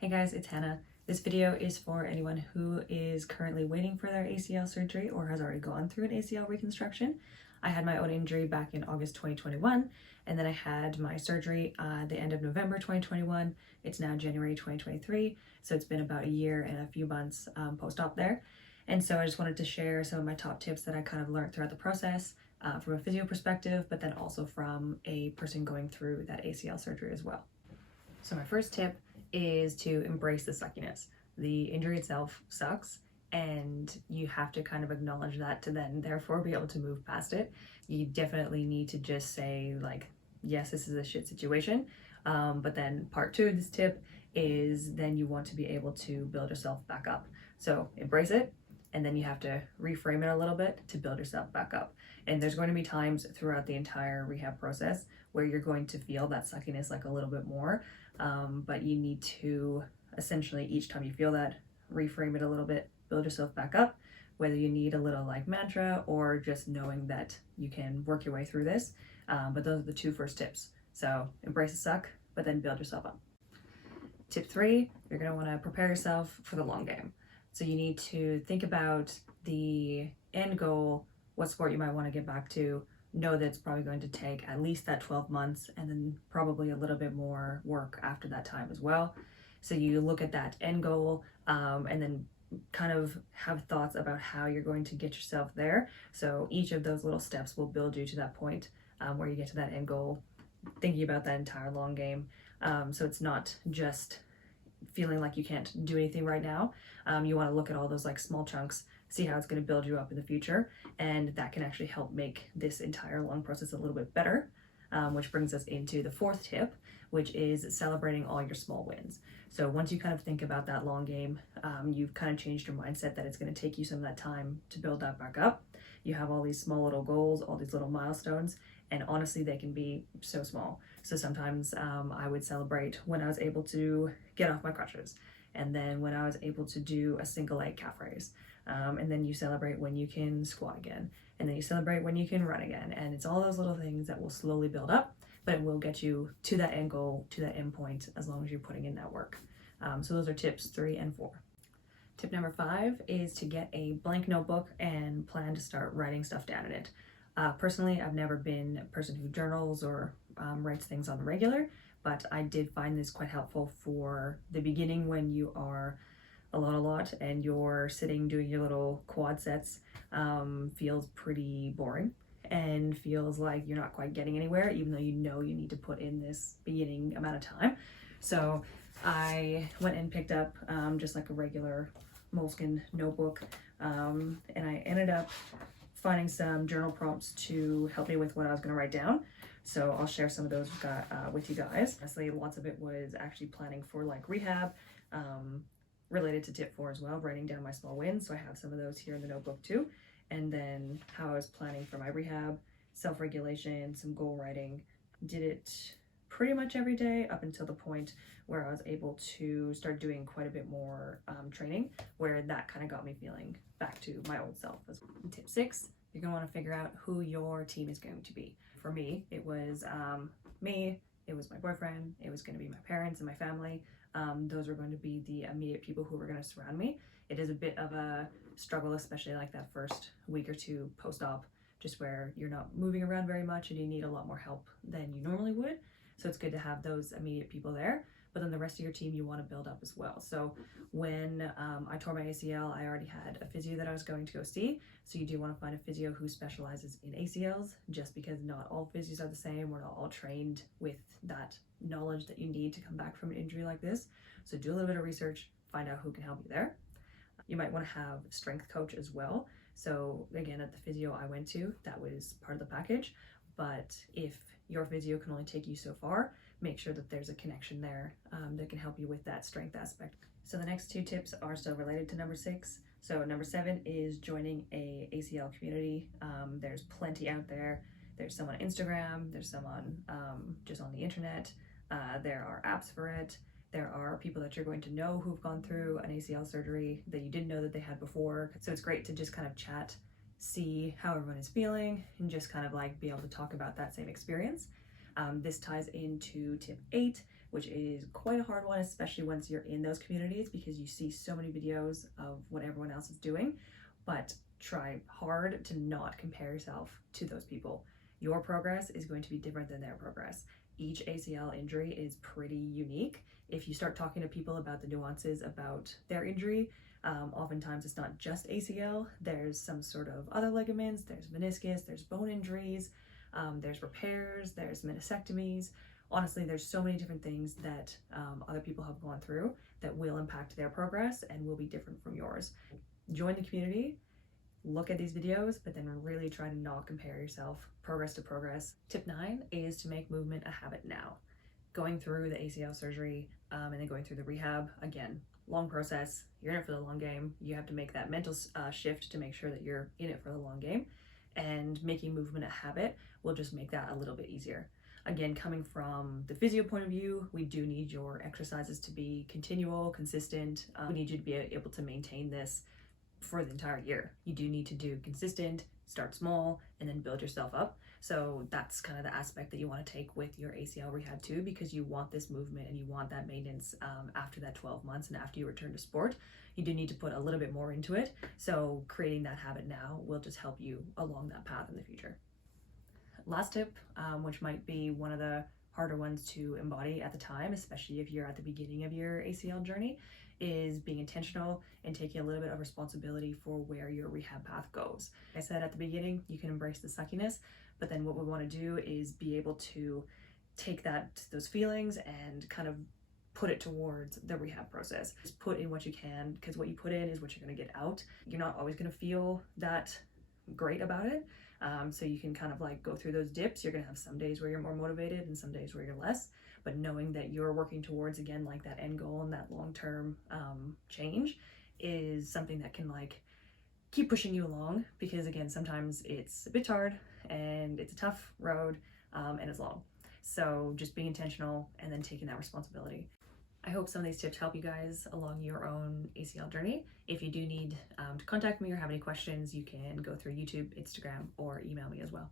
Hey guys, it's Hannah. This video is for anyone who is currently waiting for their ACL surgery or has already gone through an ACL reconstruction. I had my own injury back in August 2021, and then I had my surgery the end of November 2021. It's now January 2023, so it's been about a year and a few months post-op there. And so I just wanted to share some of my top tips that I kind of learned throughout the process from a physio perspective, but then also from a person going through that ACL surgery as well. So my first tip is to embrace the suckiness. The injury itself sucks, and you have to kind of acknowledge that to then therefore be able to move past it. You definitely need to just say like, yes, this is a shit situation. But then part two of this tip is then you want to be able to build yourself back up. So embrace it, and then you have to reframe it a little bit to build yourself back up. And there's going to be times throughout the entire rehab process where you're going to feel that suckiness like a little bit more. But you need to essentially, each time you feel that, reframe it a little bit, build yourself back up, whether you need a little like mantra or just knowing that you can work your way through this. But those are the two first tips. So embrace the suck, but then build yourself up. Tip 3, you're going to want to prepare yourself for the long game. So you need to think about the end goal, what sport you might want to get back to, know that it's probably going to take at least that 12 months and then probably a little bit more work after that time as well. So you look at that end goal and then kind of have thoughts about how you're going to get yourself there. So each of those little steps will build you to that point where you get to that end goal, thinking about that entire long game. So it's not just feeling like you can't do anything right now. You want to look at all those like small chunks, see how it's going to build you up in the future, and that can actually help make this entire long process a little bit better, which brings us into the fourth tip, which is celebrating all your small wins. So once you kind of think about that long game, you've kind of changed your mindset that it's going to take you some of that time to build that back up. You have all these small little goals, all these little milestones, and honestly they can be so small. So sometimes I would celebrate when I was able to get off my crutches, and then when I was able to do a single leg calf raise, and then you celebrate when you can squat again, and then you celebrate when you can run again. And it's all those little things that will slowly build up, but it will get you to that end goal, to that end point, as long as you're putting in that work. So those are tips 3 and 4. Tip number 5 is to get a blank notebook and plan to start writing stuff down in it. Personally, I've never been a person who journals or writes things on the regular, but I did find this quite helpful for the beginning when you are a lot and you're sitting doing your little quad sets. Feels pretty boring and feels like you're not quite getting anywhere, even though you know you need to put in this beginning amount of time. So I went and picked up just like a regular moleskin notebook, and I ended up finding some journal prompts to help me with what I was going to write down. So I'll share some of those with you guys. Honestly, lots of it was actually planning for like rehab, related to tip 4 as well, writing down my small wins. So I have some of those here in the notebook too. And then how I was planning for my rehab, self-regulation, some goal writing. Did it pretty much every day up until the point where I was able to start doing quite a bit more training, where that kind of got me feeling back to my old self as well. Tip 6, you're going to want to figure out who your team is going to be. For me, it was me, it was my boyfriend, it was going to be my parents and my family. Those were going to be the immediate people who were going to surround me. It is a bit of a struggle, especially like that first week or two post-op, just where you're not moving around very much and you need a lot more help than you normally would. So it's good to have those immediate people there, but then the rest of your team you want to build up as well. So when I tore my ACL, I already had a physio that I was going to go see. So you do want to find a physio who specializes in ACLs, just because not all physios are the same. We're not all trained with that knowledge that you need to come back from an injury like this. So do a little bit of research, find out who can help you there. You might want to have a strength coach as well. So again, at the physio I went to, that was part of the package. But if your physio can only take you so far, make sure that there's a connection there that can help you with that strength aspect. So the next 2 tips are still related to number 6. So number 7 is joining a ACL community. There's plenty out there. There's some on Instagram, there's some on just on the internet. There are apps for it. There are people that you're going to know who've gone through an ACL surgery that you didn't know that they had before. So it's great to just kind of chat, see how everyone is feeling, and just kind of like be able to talk about that same experience. This ties into tip 8, which is quite a hard one, especially once you're in those communities because you see so many videos of what everyone else is doing. But try hard to not compare yourself to those people. Your progress is going to be different than their progress. Each ACL injury is pretty unique. If you start talking to people about the nuances about their injury, oftentimes it's not just ACL, there's some sort of other ligaments, there's meniscus, there's bone injuries, there's repairs, there's meniscectomies. Honestly, there's so many different things that other people have gone through that will impact their progress and will be different from yours. Join the community, look at these videos, but then really try to not compare yourself progress to progress. Tip 9 is to make movement a habit now. Going through the ACL surgery and then going through the rehab, again, long process. You're in it for the long game. You have to make that mental shift to make sure that you're in it for the long game, and making movement a habit will just make that a little bit easier. Again, coming from the physio point of view, we do need your exercises to be continual, consistent. We need you to be able to maintain this for the entire year. You do need to do consistent, start small, and then build yourself up. So that's kind of the aspect that you want to take with your ACL rehab too, because you want this movement and you want that maintenance after that 12 months and after you return to sport. You do need to put a little bit more into it. So creating that habit now will just help you along that path in the future. Last tip, which might be one of the harder ones to embody at the time, especially if you're at the beginning of your ACL journey, is being intentional and taking a little bit of responsibility for where your rehab path goes. Like I said at the beginning, you can embrace the suckiness, but then what we want to do is be able to take those feelings and kind of put it towards the rehab process. Just put in what you can, because what you put in is what you're going to get out. You're not always going to feel that great about it. So you can kind of like go through those dips. You're going to have some days where you're more motivated and some days where you're less, but knowing that you're working towards, again, like that end goal and that long-term change is something that can like keep pushing you along, because again, sometimes it's a bit hard and it's a tough road and it's long. So just being intentional and then taking that responsibility. I hope some of these tips help you guys along your own ACL journey. If you do need to contact me or have any questions, you can go through YouTube, Instagram, or email me as well.